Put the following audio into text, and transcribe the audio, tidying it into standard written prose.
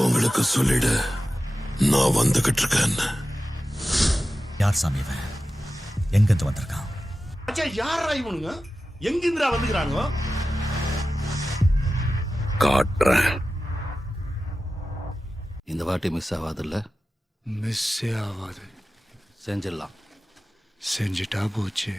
அவங்களுக்கு சொல்லிடு நான் வந்துகிட்டு இருக்கேன். யார் சாமி இவன்? எங்கிருந்து வந்திருக்கான்? அச்சா யாரா இவனுங்க? எங்கிருந்துடா வந்துக்கிறாங்க? காட்டுறேன். இந்த வாட்டி மிஸ் ஆகாதுல்ல? மிஸ்ஸே ஆகாது. செஞ்சிடலாம். செஞ்சுட்டா போச்சு.